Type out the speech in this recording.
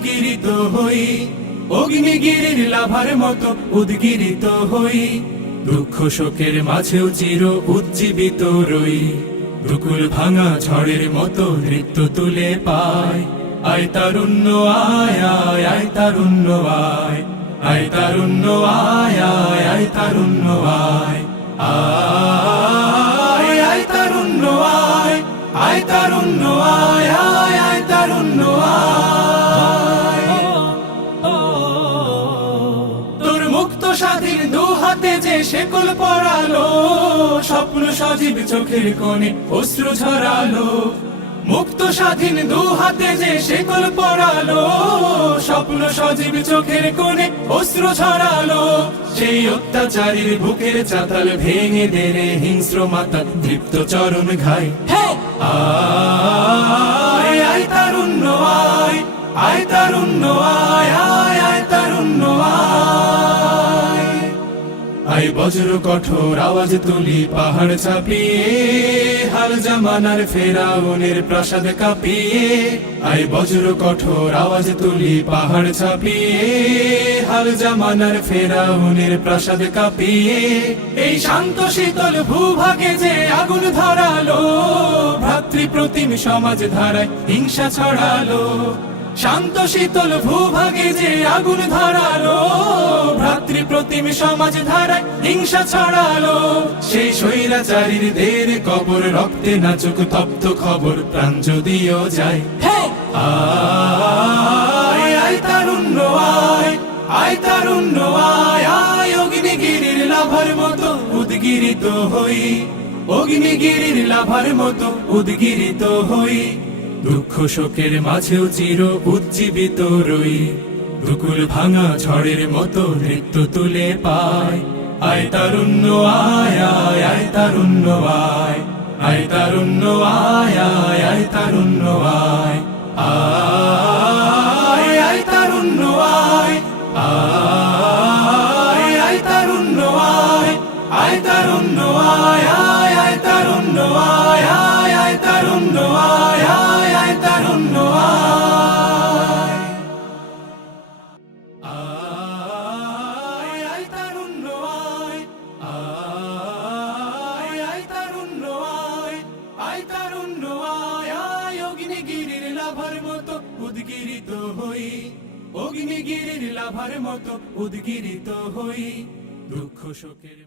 উদ্গিরিত হই, অগ্নিগিরির লাভার মতো উদ্গিরিত হই। দুঃখ শোকের মাঝেও চির উজ্জীবিত রই, দুকুল ভাঙা ঝড়ের মতো নৃত্য তুলে পায়। আয় তারুণ্য আয় আয় আয় তারুণ্য আয়, আয় তারুণ্য আয় আয় আয় তারুণ্য আয়, আয় আয় তারুণ্য আয়, আয় তারুণ্য আয় আয় আয় তারুণ্য আয়। তোর মুক্ত স্বাধীন দু হাতে যে শেকল পরালো, স্বপ্ন সজীব চোখের কোণে অশ্রু ঝরালো। মুক্ত স্বাধীন দু হাতে যে শেকল পরালো, স্বপ্ন সজীব চোখের কোণে অশ্রু ঝরালো। সেই অত্যাচারীর বুকের চাতাল ভেঙে দেরে হিংস্র মাতা তৃপ্ত চরণ ঘাই। আয় আয় তারুণ্য আয়, আয় তারুণ্য আয় আয় আয় তারুণ্য আয়। আয় বজ্র কঠোর আওয়াজ তুলি পাহাড় ছাপিয়ে, হাল জামানার ফেরাউনের প্রাসাদ কাঁপিয়ে। আয় বজ্র কঠোর আওয়াজ তুলি পাহাড় ছাপিয়ে, হাল জামানার ফেরাউনের প্রাসাদ কাঁপিয়ে। এই শান্ত শীতল ভূভাগে যে আগুন ধরালো, ভ্রাতৃপ্রতিম সমাজ ধারায় হিংসা ছড়ালো। শান্ত শীতল ভূভাগে যে আগুন ধরালো, ভ্রাতৃপ্রতিম সমাজ ধারায় হিংসা ছড়ালো। সেই স্বৈরাচারীর দের কবর রক্তে নাচুক তপ্ত খবর, প্রাণ যদিও যায়। আয় আয় তারুণ্য আয়, আয় তারুণ্য আয় আয় অগ্নিগিরির লাভার মতো উদ্গিরিত হই, অগ্নিগিরির লাভার মতো উদ্গিরিত হই। দুঃখ শোকের মাঝেও চির উজ্জীবিত রই, দুকুল ভাঙা ঝড়ের মতো নৃত্য তুলে পায়। আয় তারুণ্য আয় আয় আয় তারুণ্য আয়, আয় তারুণ্য আয় আয় আয় তারুণ্য আয়, আয় আয় তারুণ্য আয়, আয় আয় তারুণ্য আয়, আয় তারুণ্য আয় আয় আয় তারুণ্য আয়, আয় আয় তারুণ্য আয় আয় আয় তারুণ্য আয়, আয় আয় তারুণ্য আয়, আয় আয় তারুণ্য আয়, আয় তারুণ্য আয় আয় অগ্নিগিরির লাভার মতো উদ্গিরিত হই, অগ্নিগিরির লাভার মতো উদ্গিরিত হই। দুঃখ শোকের